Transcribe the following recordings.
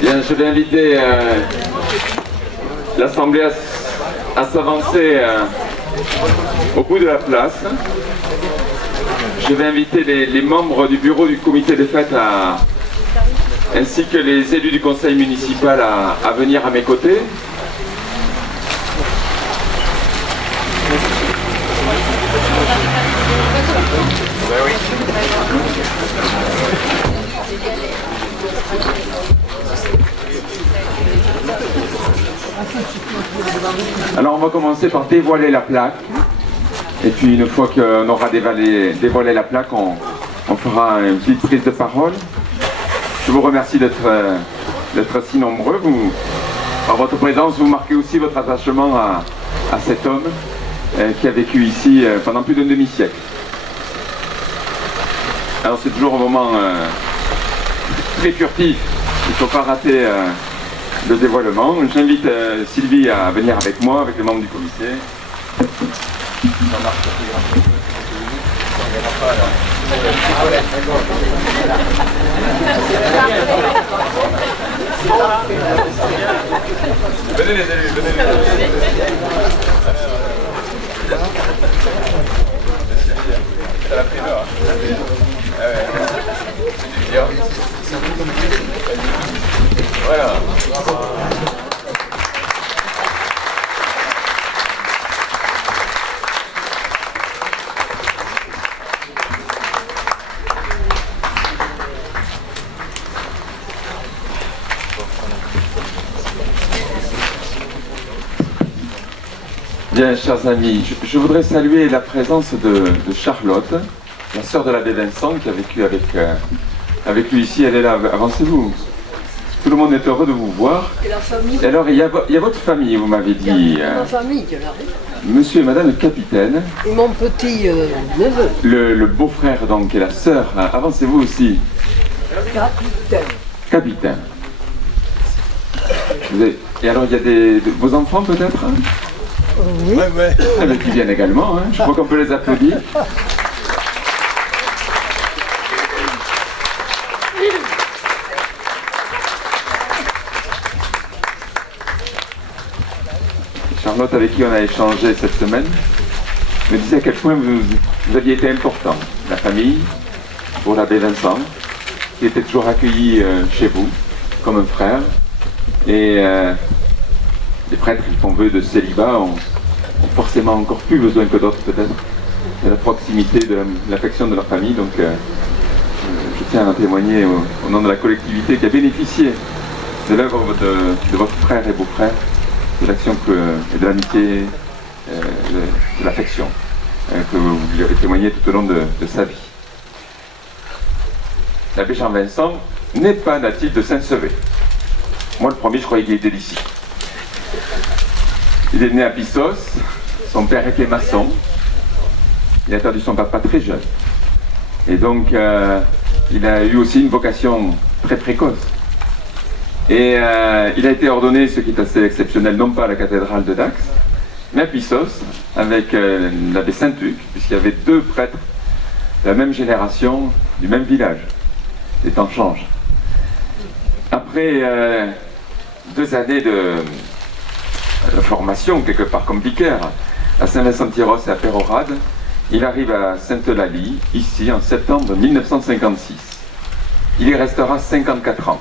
Bien, je vais inviter l'Assemblée à s'avancer au bout de la place. Je vais inviter les membres du bureau du comité des fêtes ainsi que les élus du conseil municipal à venir à mes côtés. Alors on va commencer par dévoiler la plaque. Et puis une fois qu'on aura dévoilé la plaque, on fera une petite prise de parole. Je vous remercie d'être si nombreux. Par votre présence, vous marquez aussi votre attachement à cet homme qui a vécu ici pendant plus d'un demi-siècle. Alors c'est toujours un moment très furtif, il ne faut pas rater le dévoilement. J'invite Sylvie à venir avec moi, avec les membres du comité. Venez les élus, venez les élus. C'est la primeur. Voilà. Bien, chers amis, je voudrais saluer la présence de Charlotte, la sœur de l'abbé Vincent, qui a vécu avec lui ici. Elle est là, avancez-vous. Tout le monde est heureux de vous voir. Et la famille. Et alors, il y a votre famille, vous m'avez dit. Ma famille, je l'arrive. Monsieur et madame le capitaine. Et mon petit neveu. Le beau-frère, donc, et la sœur. Avancez-vous aussi. Capitaine. Capitaine. Et alors, il y a vos enfants, peut-être? Oui. Ouais. Ah, mais qui viennent également, hein. Je crois qu'on peut les applaudir. Charlotte, avec qui on a échangé cette semaine, me disait à quel point vous aviez été important. La famille, pour l'abbé Vincent, qui était toujours accueilli chez vous, comme un frère. Et les prêtres qui font vœu de célibat ont forcément encore plus besoin que d'autres, peut-être, de la proximité, de l'affection de leur famille. Donc, je tiens à en témoigner au nom de la collectivité qui a bénéficié de l'œuvre de votre frère et beau-frère, de l'action et de l'amitié, de l'affection que vous lui avez témoigné tout au long de sa vie. L'abbé Jean-Vincent n'est pas natif de Saint-Sevé. Moi, le premier, je croyais qu'il était d'ici. Il est né à Pissos, son père était maçon, il a perdu son papa très jeune. Et donc, il a eu aussi une vocation très précoce. Et il a été ordonné, ce qui est assez exceptionnel, non pas à la cathédrale de Dax, mais à Pissos, avec l'abbé Saint-Hugues, puisqu'il y avait deux prêtres de la même génération, du même village. Les temps changent. Après 2 années de formation, quelque part comme vicaire, à Saint-Vincent-Tyros et à Pérorade, il arrive à Sainte-Eulalie, ici, en septembre 1956. Il y restera 54 ans.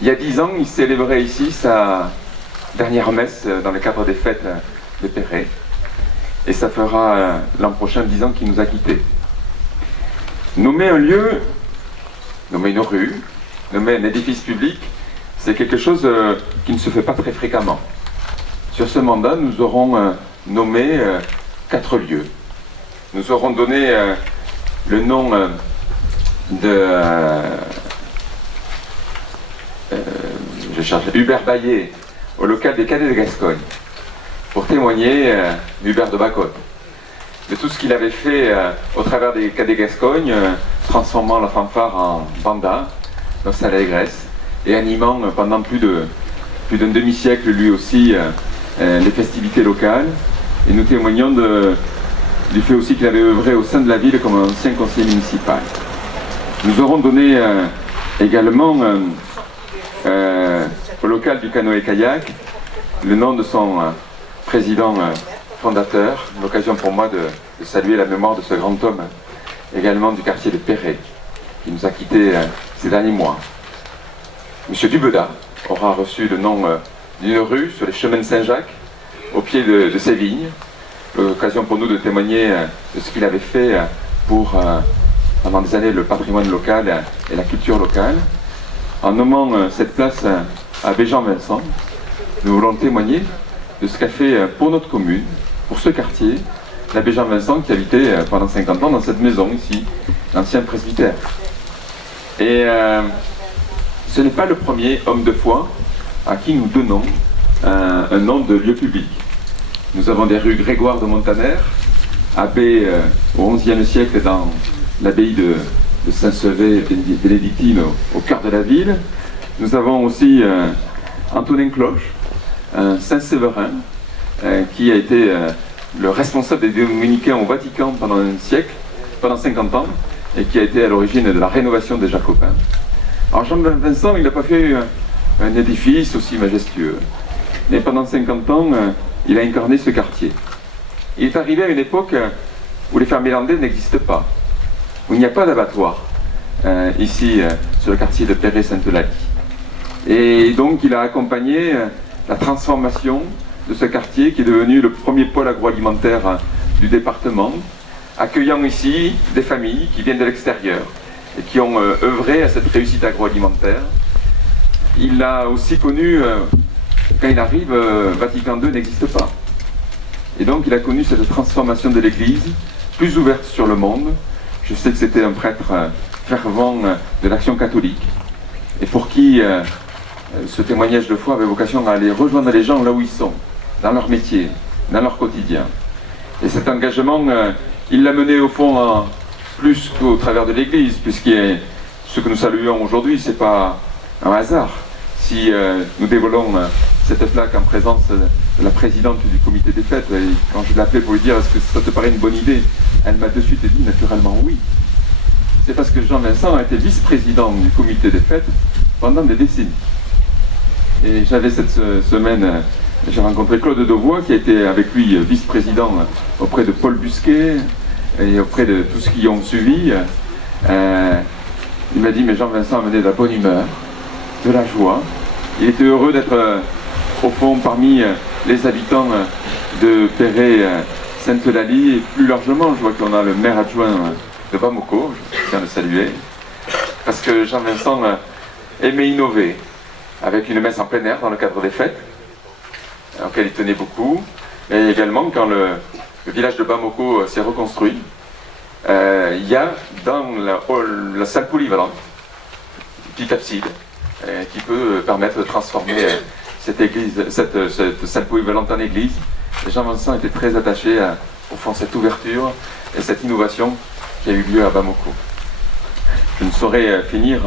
Il y a 10 ans, il célébrait ici sa dernière messe dans le cadre des fêtes de Péret. Et ça fera l'an prochain 10 ans qu'il nous a quittés. Nommer un lieu, nommer une rue, nommer un édifice public, c'est quelque chose qui ne se fait pas très fréquemment. Sur ce mandat, nous aurons nommé 4 lieux. Nous aurons donné le nom de Hubert Baillet au local des Cadets de Gascogne pour témoigner Hubert de Bacotte de tout ce qu'il avait fait au travers des Cadets de Gascogne, transformant la fanfare en banda, dans sa allégresse, et animant pendant plus d'un demi-siècle lui aussi les festivités locales. Et nous témoignons du fait aussi qu'il avait œuvré au sein de la ville comme ancien conseiller municipal. Nous aurons donné également au local du canoë-kayak, le nom de son président fondateur, l'occasion pour moi de saluer la mémoire de ce grand homme, également du quartier de Perret, qui nous a quittés ces derniers mois. Monsieur Dubeda aura reçu le nom d'une rue sur les chemins de Saint-Jacques, au pied de ces vignes, l'occasion pour nous de témoigner de ce qu'il avait fait pour, pendant des années, le patrimoine local et la culture locale. En nommant cette place Abbé Jean-Vincent, nous voulons témoigner de ce qu'a fait pour notre commune, pour ce quartier, l'abbé Jean-Vincent qui habitait pendant 50 ans dans cette maison ici, l'ancien presbytère. Et ce n'est pas le premier homme de foi à qui nous donnons un nom de lieu public. Nous avons des rues Grégoire de Montaner, abbé au XIe siècle dans l'abbaye de Saint-Sevé bénédictine au cœur de la ville. Nous avons aussi Antonin Cloche, un Saint-Séverin, qui a été le responsable des Dominicains au Vatican pendant un siècle, pendant 50 ans, et qui a été à l'origine de la rénovation des Jacobins. Alors Jean-Vincent, il n'a pas fait un édifice aussi majestueux, mais pendant 50 ans, il a incarné ce quartier. Il est arrivé à une époque où les fermes irlandaises n'existent pas, où il n'y a pas d'abattoir, ici, sur le quartier de Perret-Sainte-Eulalie. Et donc, il a accompagné la transformation de ce quartier qui est devenu le premier pôle agroalimentaire du département, accueillant ici des familles qui viennent de l'extérieur et qui ont œuvré à cette réussite agroalimentaire. Il a aussi connu, quand il arrive, Vatican II n'existe pas. Et donc il a connu cette transformation de l'Église, plus ouverte sur le monde. Je sais que c'était un prêtre fervent de l'Action catholique, et pour qui ce témoignage de foi avait vocation à aller rejoindre les gens là où ils sont, dans leur métier, dans leur quotidien. Et cet engagement, il l'a mené au fond plus qu'au travers de l'Église, puisque ce que nous saluons aujourd'hui, c'est pas un hasard. Si nous dévoilons cette plaque en présence de la présidente du comité des fêtes, et quand je l'ai appelée pour lui dire est-ce que ça te paraît une bonne idée, elle m'a de suite dit naturellement oui. C'est parce que Jean-Vincent a été vice-président du comité des fêtes pendant des décennies. Et j'avais cette semaine, j'ai rencontré Claude Dauvois qui a été avec lui vice-président auprès de Paul Busquet et auprès de tous ceux qui ont suivi. Il m'a dit mais Jean-Vincent amenait de la bonne humeur, de la joie. Il était heureux d'être au fond parmi les habitants de Perret-Sainte-Eulalie et plus largement, je vois qu'on a le maire adjoint de Bamako, je tiens à le saluer, parce que Jean-Vincent aimait innover avec une messe en plein air dans le cadre des fêtes, auquel il tenait beaucoup, et également quand le village de Bamako s'est reconstruit, il y a dans la salle polyvalente une petite abside qui peut permettre de transformer cette salle polyvalente en église. Et Jean-Vincent était très attaché au fond cette ouverture et cette innovation qui a eu lieu à Bamako. Je ne saurais finir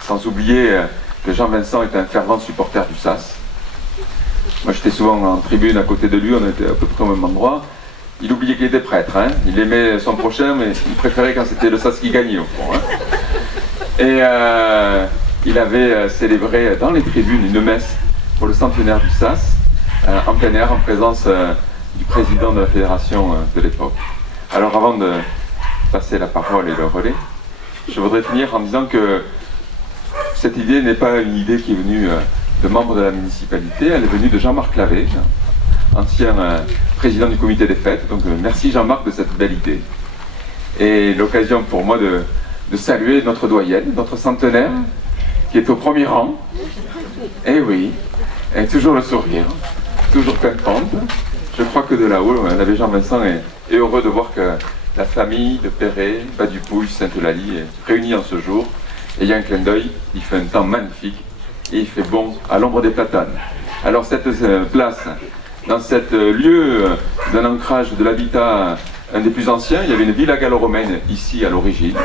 sans oublier que Jean-Vincent est un fervent supporter du SAS. Moi j'étais souvent en tribune à côté de lui, on était à peu près au même endroit. Il oubliait qu'il était prêtre, hein. Il aimait son prochain, mais il préférait quand c'était le SAS qui gagnait au fond. Hein. Et il avait célébré dans les tribunes une messe pour le centenaire du SAS, en plein air, en présence du président de la fédération de l'époque. Alors avant de passer la parole et le relais, je voudrais finir en disant que cette idée n'est pas une idée qui est venue de membres de la municipalité, elle est venue de Jean-Marc Lavé, ancien président du comité des fêtes. Donc merci Jean-Marc de cette belle idée. Et l'occasion pour moi de saluer notre doyenne, notre centenaire, qui est au premier rang. Et oui, et toujours le sourire, toujours pimpante. Je crois que de là-haut, l'abbé Jean-Vincent est heureux de voir que la famille de Perret, Bas-du-Pouille, Sainte-Eulalie est réunie en ce jour. Et il y a un clin d'œil, il fait un temps magnifique et il fait bon à l'ombre des platanes. Alors cette place, dans cet lieu d'un ancrage de l'habitat, un des plus anciens, il y avait une villa gallo-romaine ici à l'origine.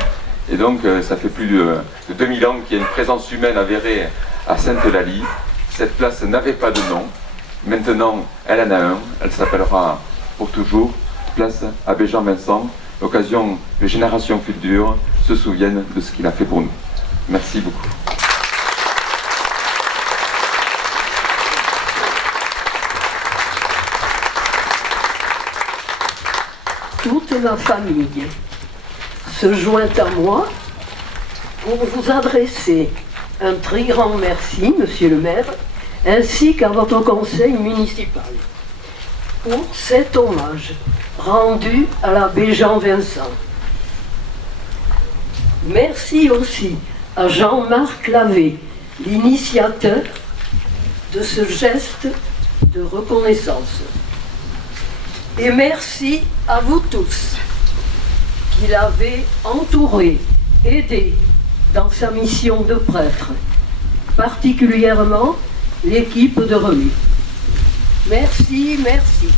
Et donc ça fait plus de 2000 ans qu'il y a une présence humaine avérée à Sainte-Eulalie. Cette place n'avait pas de nom. Maintenant, elle en a un. Elle s'appellera pour toujours place Abbé Jean-Vincent. L'occasion que les générations futures se souviennent de ce qu'il a fait pour nous. Merci beaucoup. toute ma famille se joint à moi pour vous adresser un très grand merci, Monsieur le maire, ainsi qu'à votre conseil municipal, pour cet hommage rendu à l'abbé Jean-Vincent. Merci aussi à Jean-Marc Lavé, l'initiateur de ce geste de reconnaissance. Et merci à vous tous qui l'avez entouré, aidé dans sa mission de prêtre, particulièrement l'équipe de Remy. Merci, merci.